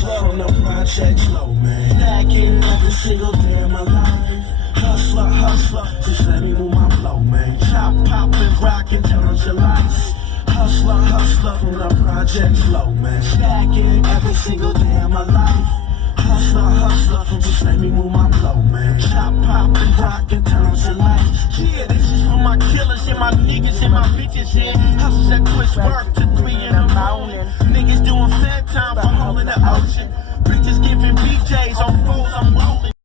From the projects low, man. Stacking every single day of my life. Hustler, hustler, just let me move my flow, man. Chop, poppin', rockin', turn to lights. Hustler, hustler, from the projects low, man. Stacking every single day of my life. Hustler, hustler, from just let me move my flow, man. Chop, poppin', rockin', turn to lights. Yeah, this is for my killers and my niggas and my bitches, yeah. Hustles that quit work to 3 in the morning. Niggas doing fair time for all in the ocean. Bitches giving BJs